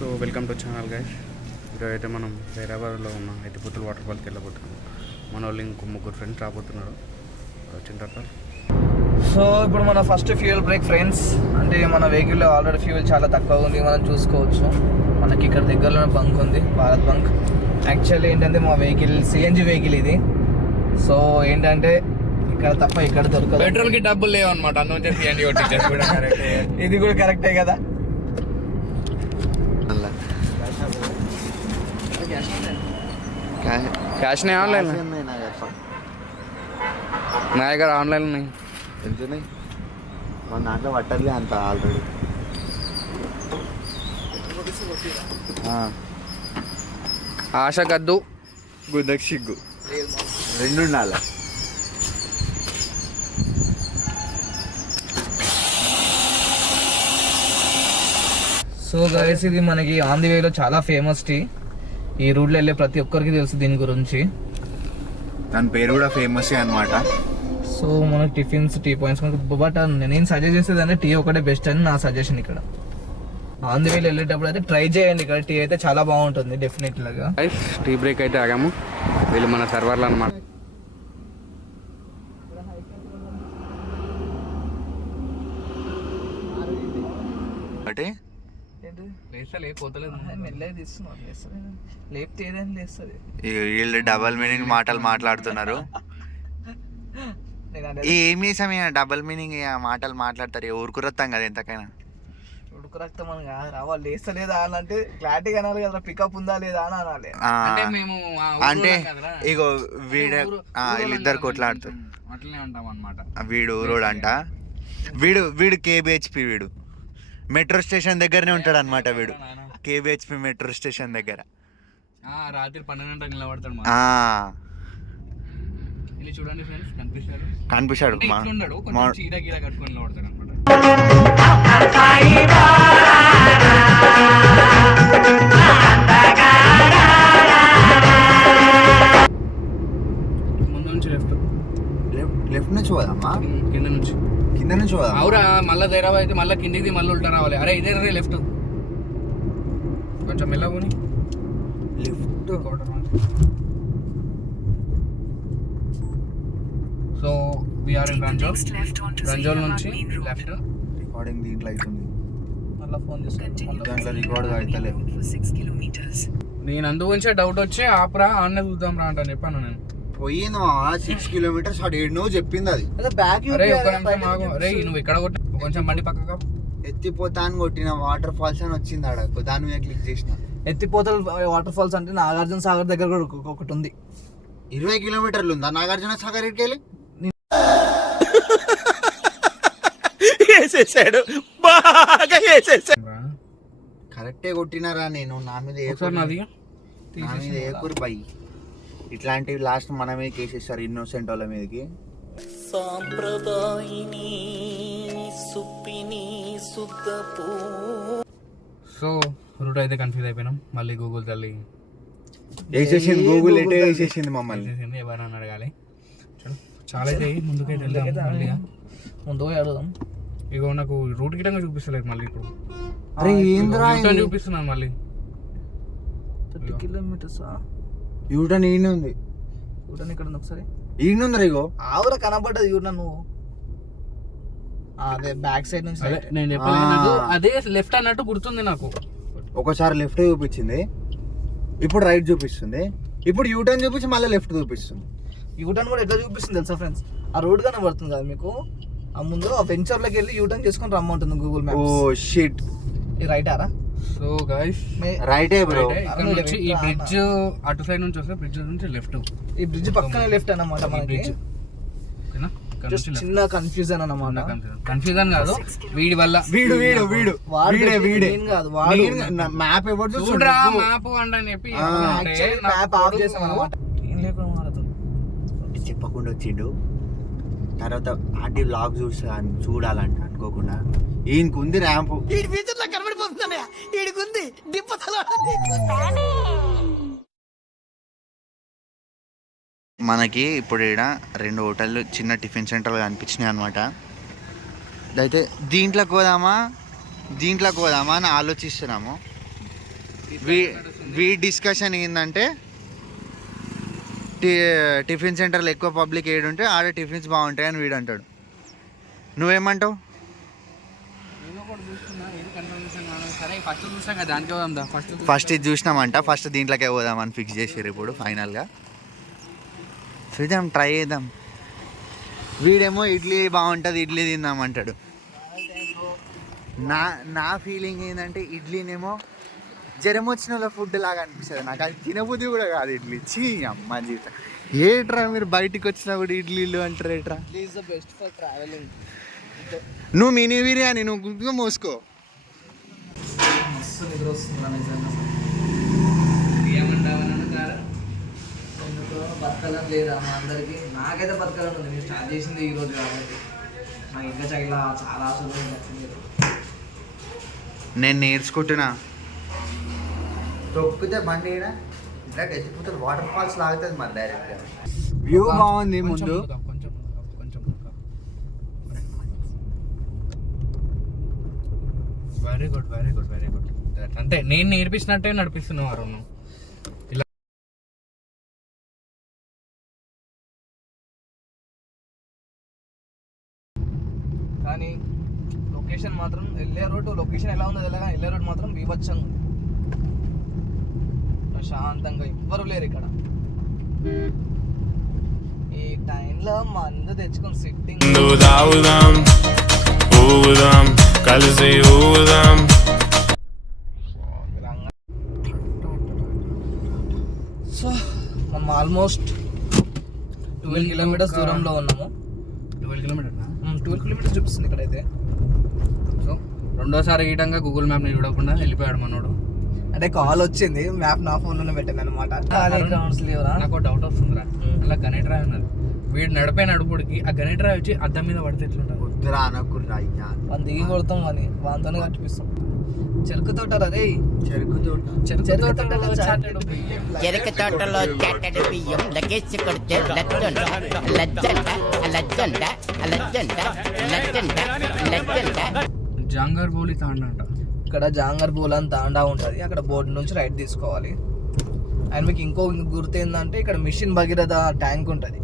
So welcome to channel guys. ఈరోజు అయితే మనం హైదరాబాద్లో ఉన్న ఎత్తిపోతుల వాటర్ ఫాల్కి వెళ్ళబోతున్నాం. మన వాళ్ళు ఇంకో ముగ్గురు ఫ్రెండ్స్ రాబోతున్నారు. వచ్చిన తర్వాత సో ఇప్పుడు మన ఫస్ట్ ఫ్యూయల్ బ్రేక్ ఫ్రెండ్స్. అంటే మన వెహికల్లో ఆల్రెడీ ఫ్యూయల్ చాలా తక్కువ ఉంది, మనం చూసుకోవచ్చు. మనకి ఇక్కడ దగ్గరలో బంక్ ఉంది, భారత్ బంక్. యాక్చువల్లీ ఏంటంటే మా వెహికల్ సిఎన్జి వెహికల్ ఇది. సో ఏంటంటే ఇక్కడ తప్ప ఇక్కడ దొరకదు, పెట్రోల్ కి డబ్బులు లేవు అనమాట. అందుకే సిఎన్జి ఇది కూడా కరెక్టే కదా. క్యాష్ ఆన్లైన్ నా దగ్గర ఆన్లైన్ ఉన్నాయి. ఎంతున్నాయి మన దాంట్లో పట్టదులే అంత ఆల్రెడీ. ఆశ గద్దు గుద్దకు సిగ్గు రెండు ఉండాలి. సో గైస్ ఇది మనకి ఆన్ ది వేలో చాలా ఫేమస్ టీ. ఈ రూట్లో వెళ్ళే ప్రతి ఒక్కరికి తెలుసు దీని గురించి. దాని పేరు కూడా ఫేమస్ అనమాట. సో మనకి టిఫిన్స్, టీ పాయింట్స్, బట్ నేను సజెస్ట్ చేసేది అంటే టీ ఒకటే బెస్ట్ అని నా సజెషన్. ఇక్కడ ఆన్ ది వేలో వెళ్ళేటప్పుడు అయితే ట్రై చేయండి, ఇక్కడ టీ అయితే చాలా బాగుంటుంది డెఫినెట్లీగా. టీ బ్రేక్ అయితే ఆగాము. వీళ్ళు మన సర్వర్లు అనమాట. అంటే వీళ్ళు డబల్ మీనింగ్ మాటలు మాట్లాడుతున్నారు. ఏం చేసాం డబల్ మీనింగ్ మాటలు మాట్లాడతారు. ఊరుకురత్తాం కదా ఎంతకైనా. ఉడుకురక్తం అని కాదు, వాళ్ళు లేస్తలేదా అని అంటే క్లారిటీగా అనాలి కదా, పికప్ ఉందా లేదా అని అనాలి. అంటే ఇగో వీళ్ళిద్దరు కొట్లాడుతారు. వీడు ఊరోడు అంట. వీడు కేబిహెచ్పి. వీడు మెట్రో స్టేషన్ దగ్గరనే ఉంటాడు అనమాట. వీడు కేబిహెచ్పి మెట్రో స్టేషన్ దగ్గర రాత్రి 12 గంటలకు నిలబడతాడు. కనిపిస్తాడు. లెఫ్ట్ నుంచి పోదామా? కింద నుంచి పోదాం. అవురా, మళ్ళీ హైదరాబాద్ అయితే మళ్ళీ కిందికి మళ్ళీ ఉల్టా రావాలి. అరే ఇదే రే లెఫ్ట్, కొంచెం మెల్ల పోని. Left. So we are in Ranjol నుంచి లెఫ్ట్. రికార్డింగ్ దీంట్లో అవుతుంది. మళ్ళీ ఫోన్ చేస్తాను, దాంట్లో రికార్డ్ అవుతలే. నేను అందుగురించే డౌట్ వచ్చి ఆపరా ఆన్నే చూద్దాం రా అంటే చెప్పాను. నేను పోయింది 6 కిలోమీటర్స్ అటు ఏడు చెప్పింది. అది నువ్వు ఇక్కడ కొంచెం బండి పక్కగా ఎత్తిపోతా అని కొట్టిన వాటర్ ఫాల్స్ అని వచ్చింది. ఆడ దాని మీద క్లిక్ చేసిన. ఎత్తిపోతల వాటర్ ఫాల్స్ అంటే నాగార్జున సాగర్ దగ్గర కూడా ఒకటి ఉంది. 20 కిలోమీటర్లు ఉందా నాగార్జున సాగర్ ఇటుకి వెళ్ళి? కరెక్టే కొట్టినారా? నేను నా మీద ఏకూరు బై. ఇట్లాంటివి లాస్ట్ మన మీద కేసేస్తారు, ఇన్నోసెంట్ వాళ్ళ మీదకి. సో రూట్ అయితే కన్ఫ్యూజ్ అయిపోయినాం. మళ్ళీ గూగుల్ తల్లి వేసేసింది. గూగుల్ ఎటే వేసేసింది మమ్మల్ని. ఎవరైనా అడగాలి. చాలా అయితే ముందుకైతే వెళ్దాం. ముందు అడుగుదాం. ఇగో నాకు రూట్ గిటంగా చూపిస్తలేదు మళ్ళీ. ఇప్పుడు చూపిస్తున్నాను మళ్ళీ 30 కిలోమీటర్స్. యూటర్న్ ఈయన ఉంది. యూటర్న్ ఇక్కడ ఉంది. ఒకసారి ఈయన ఉందిరా. ఇగో ఆవురా కనబడ్డది యూటర్న్. నువ్వు అదే బ్యాక్ సైడ్ నుంచి నేను అదే లెఫ్ట్ అన్నట్టు గుర్తుంది నాకు. ఒకసారి లెఫ్ట్ చూపించింది, ఇప్పుడు రైట్ చూపిస్తుంది, ఇప్పుడు యూటర్న్ చూపించి మళ్ళీ లెఫ్ట్ చూపిస్తుంది. యూటర్న్ కూడా ఎట్లా చూపిస్తుంది తెలుసా ఫ్రెండ్స్? ఆ రోడ్ గానే పడుతుంది కదా మీకు. ఆ ముందు ఆ వెంచర్ లోకి వెళ్ళి యూటర్న్ చేసుకొని రమ్మంటుంది గూగుల్ మ్యాప్. ఓ షిట్, ఈ రైట్ ఆరా? సో గైస్ రైటే బ్రో. ఈ బ్రిడ్జ్ అటు సైడ్ నుంచి వస్తే బ్రిడ్జ్ నుంచి లెఫ్ట్. ఈ బ్రిడ్జ్ పక్కనే లెఫ్ట్ అన్నమాట. మనకి చిన్న కన్ఫ్యూజన్ అన్నమాట. కన్ఫ్యూజన్ కాదు, వీడి వల్ల. వీడే కాదు, వాడు మ్యాప్ ఎవరు చూడరా మ్యాప్ అని చెప్పి మ్యాప్ ఆఫ్ చేసాం అన్నమాట. ఏం లేకుండా చెప్పకుండా వచ్చిండు. తర్వాత ఆంటీ వ్లాగ్ చూడాలంట అనుకోకుండా. ఈయనకు ఉంది ర్యాంపు. మనకి ఇప్పుడు ఈడ 2 హోటళ్ళు చిన్న టిఫిన్ సెంటర్లు కనిపించినాయి అనమాట. అయితే దీంట్లోకి పోదామా అని ఆలోచిస్తున్నాము. వీ డిస్కషన్ ఏంటంటే టిఫిన్ సెంటర్లో ఎక్కువ పబ్లిక్ ఏడు ఉంటే ఆడ టిఫిన్స్ బాగుంటాయి అని వీడు అంటాడు. నువ్వేమంటావు? ఫస్ట్ ఇది చూసినామంట, ఫస్ట్ దీంట్లోకే పోదామని ఫిక్స్ చేసారు ఇప్పుడు ఫైనల్గా. చూద్దాం, ట్రై చేద్దాం. వీడేమో ఇడ్లీ బాగుంటుంది, ఇడ్లీ తిందామంటాడు. నా ఫీలింగ్ ఏంటంటే ఇడ్లీనేమో జ్వరం వచ్చిన వాళ్ళ ఫుడ్ లాగా అనిపిస్తుంది నాకు. అది తినబుద్ధి కూడా కాదు ఇడ్లీ. చీ అమ్మ జీవితం. ఏట్రా మీరు బయటికి వచ్చినా కూడా ఇడ్లీలు అంటారు ఏట్రా? Best for travelling. నువ్వు మినీ బిర్యానీ నువ్వు గుడ్గా మోసుకో. మస్తు నిద్ర వస్తుందా నిజంగా. ఏమంటావన్నా కారం ఎందుకో బతకాలని లేదా మా అందరికి. నాకైతే బతకాలని ఉంది. నేను స్టార్ట్ చేసింది ఈరోజు కాబట్టి నాకు ఇంకా చాలా ఆశలు నచ్చింది. నేను నేర్చుకుంటున్నా. తొక్కితే బండి ఎత్తిపోతే వాటర్ ఫాల్స్ లాగుతుంది మరి డైరెక్ట్గా. వ్యూ బాగుంది ముందు. Very good, very good, very good. అంటే నేను నేర్పించినట్టే నడిపిస్తున్నావు నువ్వు. ఇలా కానీ లొకేషన్ మాత్రం వెళ్ళే రోడ్డు లొకేషన్ ఎలా ఉందో తెలియదు. వెళ్ళే రోడ్డు మాత్రం బీభత్సంగా ఉంది. ప్రశాంతంగా ఎవ్వరు లేరు ఇక్కడ. ఈ టైంలో మందు తెచ్చుకొని సిట్టింగ్ కలిసి సో మనం ఆల్మోస్ట్ 12 కిలోమీటర్స్ దూరంలో ఉన్నాము. 12 కిలోమీటర్స్ చూపిస్తుంది ఇక్కడైతే. సో రెండోసారి గీటంగా గూగుల్ మ్యాప్ని చూడకుండా వెళ్ళిపోయాడు మనోడు. అంటే కాల్ వచ్చింది, మ్యాప్ నా ఫోన్లోనే పెట్టాను అనమాట. నాకు డౌట్ వస్తుందిరా, అలా గణేట్రాయ్ ఉన్నది. వీడు నడిపే నడుపుడికి ఆ గణేట్రాయ్ వచ్చి అద్దం మీద పడితే ఎట్లుంటుంది? మనం దిగి కొడతాం కానీ వాంతోనే కట్టిపిస్తాం. చెరుకు తోటలు అదే చెరుకు తోటలో చాటెడు బియ్యం లగేసి కొడితే లజ్జంట లజ్జంట లజ్జంట లజ్జంట లజ్జంట లజ్జంట. జాంగర్ బోలి తాండా అంట. ఇక్కడ జాంగర్ బోల్ అని తాండా ఉంటుంది. అక్కడ బోర్డు నుంచి రైట్ తీసుకోవాలి. అండ్ మీకు ఇంకో గుర్తు ఏంటంటే ఇక్కడ మిషన్ భగీరథ ట్యాంక్ ఉంటుంది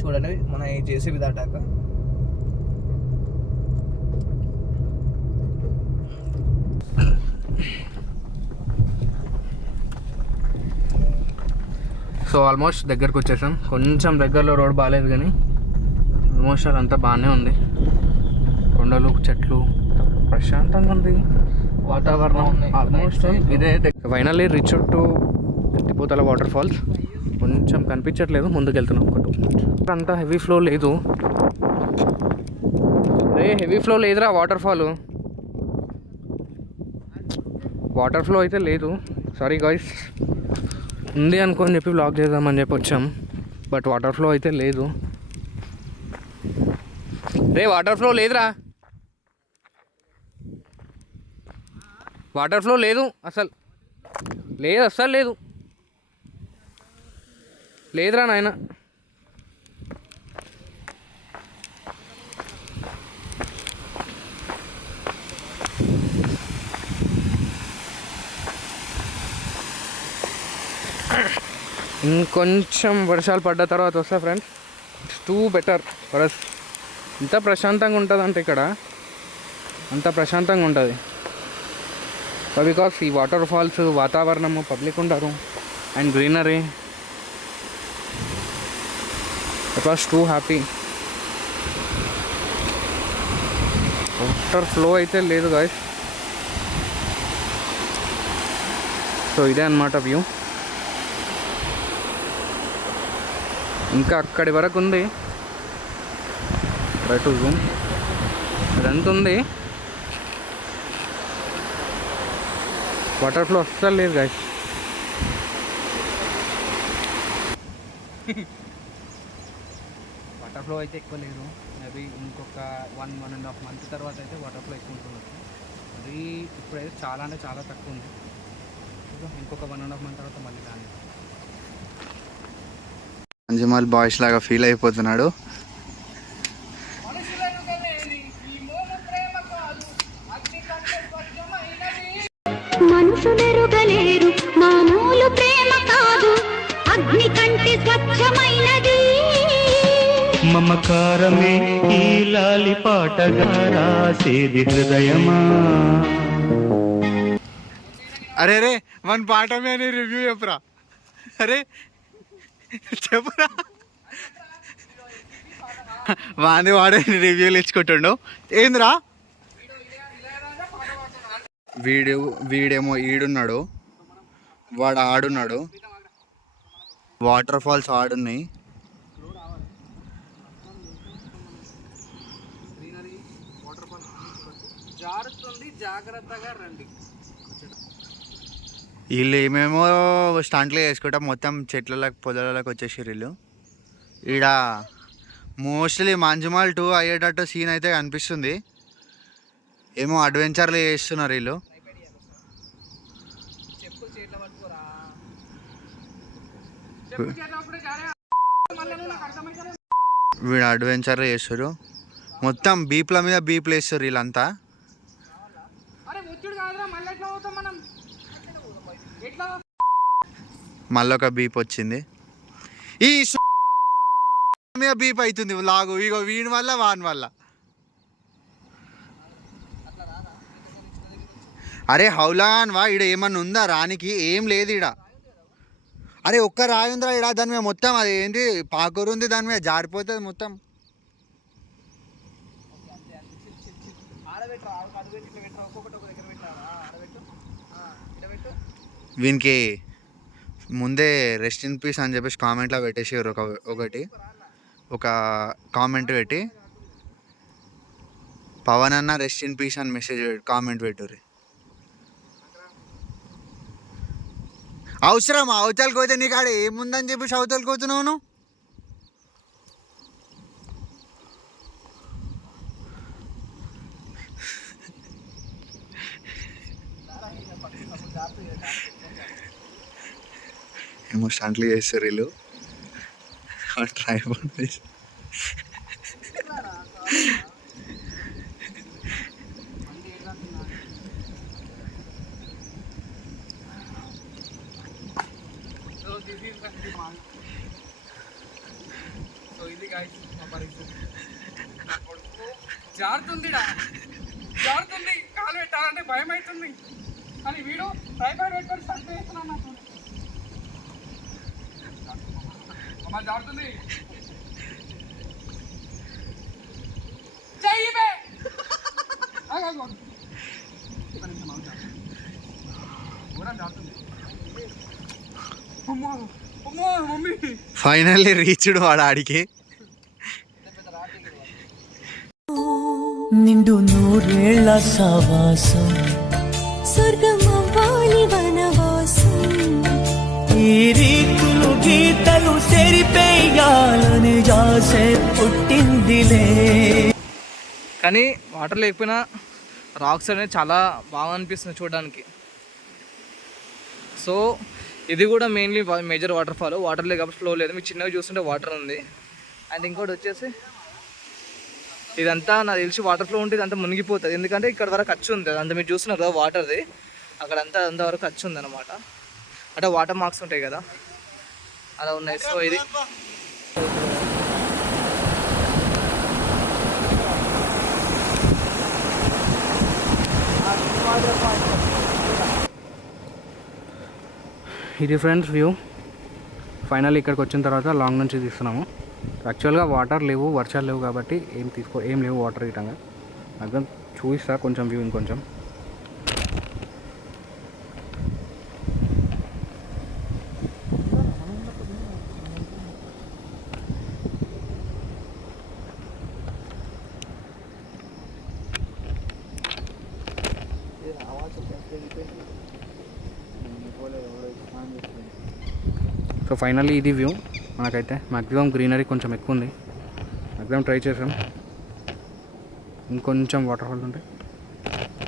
చూడండి. మన జేసీబీ దాటాక సో ఆల్మోస్ట్ దగ్గరకు వచ్చేసాం. కొంచెం దగ్గరలో రోడ్ బాగాలేదు కానీ ఆల్మోస్ట్ అదంతా బాగానే ఉంది. కొండలు, చెట్లు, ప్రశాంతంగా ఉంది వాతావరణం. ఆల్మోస్ట్ ఇదే ఫైనల్లీ రీచ్ టు ఎత్తిపోతల వాటర్ ఫాల్స్. కొంచెం కనిపించట్లేదు, ముందుకు వెళ్తున్నాం. ఒకటి అంతా హెవీ ఫ్లో లేదు. హెవీ ఫ్లో లేదురా వాటర్ ఫాల్. వాటర్ ఫ్లో అయితే లేదు. సారీ గాయ్స్, ఉంది అనుకోని చెప్పి బ్లాగ్ చేద్దామని చెప్పి వచ్చాం. బట్ వాటర్ ఫ్లో అయితే లేదు. వాటర్ ఫ్లో లేదురా, వాటర్ ఫ్లో లేదు అసలు లేదు, అస్సలు లేదు. లేదురా నాయన. ఇంకొంచెం వర్షాలు పడ్డ తర్వాత వస్తా friends. It's too better for us. ఇంత ప్రశాంతంగా ఉంటుంది అంటే ఇక్కడ అంత ప్రశాంతంగా ఉంటుంది. బికాస్ ఈ వాటర్ ఫాల్స్, వాతావరణము, పబ్లిక్ ఉంటారు and greenery. It was two happy. Water flow అయితే లేదు గాయ్స్. సో ఇదే అన్నమాట వ్యూ. ఇంకా అక్కడి వరకు ఉంది. రైట్ జూమ్ అదంతా ఉంది. వాటర్ ఫ్లో అస్సలు లేదు గాయ్స్. వాటర్ ఫ్లో అయితే ఎక్కువ లేదు. మేబీ ఇంకొక 1.5 మంత్ తర్వాత అయితే వాటర్ ఫ్లో ఎక్కువ ఉంటుంది. అది ఇప్పుడైతే చాలా అంటే చాలా తక్కువ ఉంది. ఇంకొక 1.5 మంత్ తర్వాత మళ్ళీ కానీ అంజమాల్ బాయ్స్ లాగా ఫీల్ అయిపోతున్నాడు. మనుషులెరు తూగలేరు మామూలు ప్రేమ కాదు అగ్ని కంటే స్వచ్ఛమైనది మమకారమే ఈ లాలి పాటగా రాసేది హృదయమా. అరే రే మన పాట మీద రివ్యూ చెప్పురా. అరే చెప్పురా. వాంది వాడే రివ్యూలు ఇచ్చుకుంటుండు. ఏందిరా వీడేమో ఈడున్నాడు, వాడు ఆడున్నాడు, వాటర్ ఫాల్స్ ఆడున్నాయి. వీళ్ళు ఏమేమో స్టంట్లు వేసుకుంటా మొత్తం చెట్లలోకి పొదలలోకి వచ్చేసారు వీళ్ళు. ఈడ మోస్ట్లీ మంజుమాల్ 2 అయ్యేటట్టు సీన్ అయితే కనిపిస్తుంది. ఏమో అడ్వెంచర్లు చేస్తున్నారు వీళ్ళు. వీడు అడ్వెంచర్లు చేస్తారు, మొత్తం బీప్ల మీద బీప్లు వేస్తారు వీళ్ళంతా. మళ్ళీ ఒక బీప్ వచ్చింది. ఈ మీద బీప్ అవుతుంది లాగు. ఇగో వీడి వల్ల వాని వల్ల. అరే హౌలాన్ వా, ఈడ ఏమన్నా ఉందా రానికి? ఏం లేదు ఈడ. అరే ఒక్క రాయి ఉందిరా ఈడ, దాని మీద మొత్తం అది ఏంటి పాకూరు ఉంది, దాని మీద జారిపోతుంది మొత్తం. వీనికి ముందే రెస్ట్ ఇన్ పీస్ అని చెప్పేసి కామెంట్లో పెట్టేసారు. ఒక కామెంట్ పెట్టి పవన్ అన్న రెస్ట్ ఇన్ పీస్ అని మెసేజ్ కామెంట్ పెట్టారు. అవసరం అవతలకి పోతే నీకు ఆడ ఏముందని చెప్పేసి అవతలకి పోతున్నావు నువ్వు. ఏమో స్టంట్లు చేస్తారు వీళ్ళు. ట్రై జారుతుంది కాలు పెట్టాలంటే భయం అవుతుంది. కానీ వీడు ట్రైపాడ్ పెట్టుకొని స్టంట్ చేస్తున్నాడు నాకు. జారుతుంది ఫైనల్లీ రీచ్డ్ వాడు ఆడికి. నిండు నూరేళ్ల సావాసం స్వర్గమవ్వాలి వనవాసం ఈ రీతులు గీతలు సెరిపేయాలని జాసే పుట్టిందిలే. కానీ వాటర్ లేకపోయినా రాక్స్ అనేది చాలా బాగా అనిపిస్తుంది చూడడానికి. సో ఇది కూడా mainly major water fall. Water లేదు కాబట్టి ఫ్లో లేదు. మీకు చిన్నగా చూస్తుంటే వాటర్ ఉంది. అండ్ ఇంకోటి వచ్చేసి ఇదంతా నాకు తెలిసి వాటర్ ఫ్లో ఉంటే ఇదంతా మునిగిపోతుంది. ఎందుకంటే ఇక్కడ వరకు ఖర్చు ఉంది, అంతా మీరు చూస్తున్నారు కదా వాటర్ది, అక్కడంతా అంతవరకు ఖర్చు ఉంది అనమాట. అంటే వాటర్ మార్క్స్ ఉంటాయి కదా అలా ఉన్నాయి. సో ఇది ఇది ఫ్రెండ్స్ వ్యూ. ఫైనల్ ఇక్కడికి వచ్చిన తర్వాత లాంగ్ నుంచి తీస్తున్నాము. యాక్చువల్గా వాటర్ లేవు, వర్షాలు లేవు కాబట్టి ఏం లేవు వాటర్ గిట్టంగా. అర్థం చూపిస్తా కొంచెం వ్యూ ఇంకొంచెం. సో ఫైనల్లీ ఇది వ్యూ. మనకైతే మ్యాక్సిమం గ్రీనరీ కొంచెం ఎక్కువ ఉంది. మ్యాక్సిమం ట్రై చేసాం. ఇంకొంచెం వాటర్ ఫాల్స్ ఉంటాయి.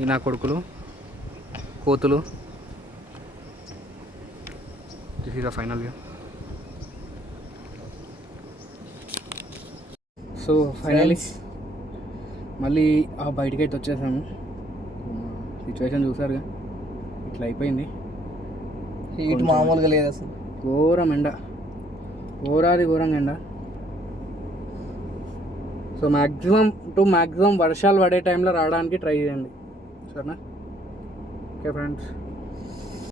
ఈ నా కొడుకులు, కోతులు. This is the final view. So finally మళ్ళీ బయటికి అయితే వచ్చేసాము. సిచ్యువేషన్ చూసారుగా, ఇట్లా అయిపోయింది. హీట్ మామూలుగా లేదు అసలు. ఘోరం ఎండ, ఘోరంగా ఎండ. సో మ్యాక్సిమం వర్షాలు పడే టైంలో రావడానికి ట్రై చేయండి, సరేనా? Okay friends.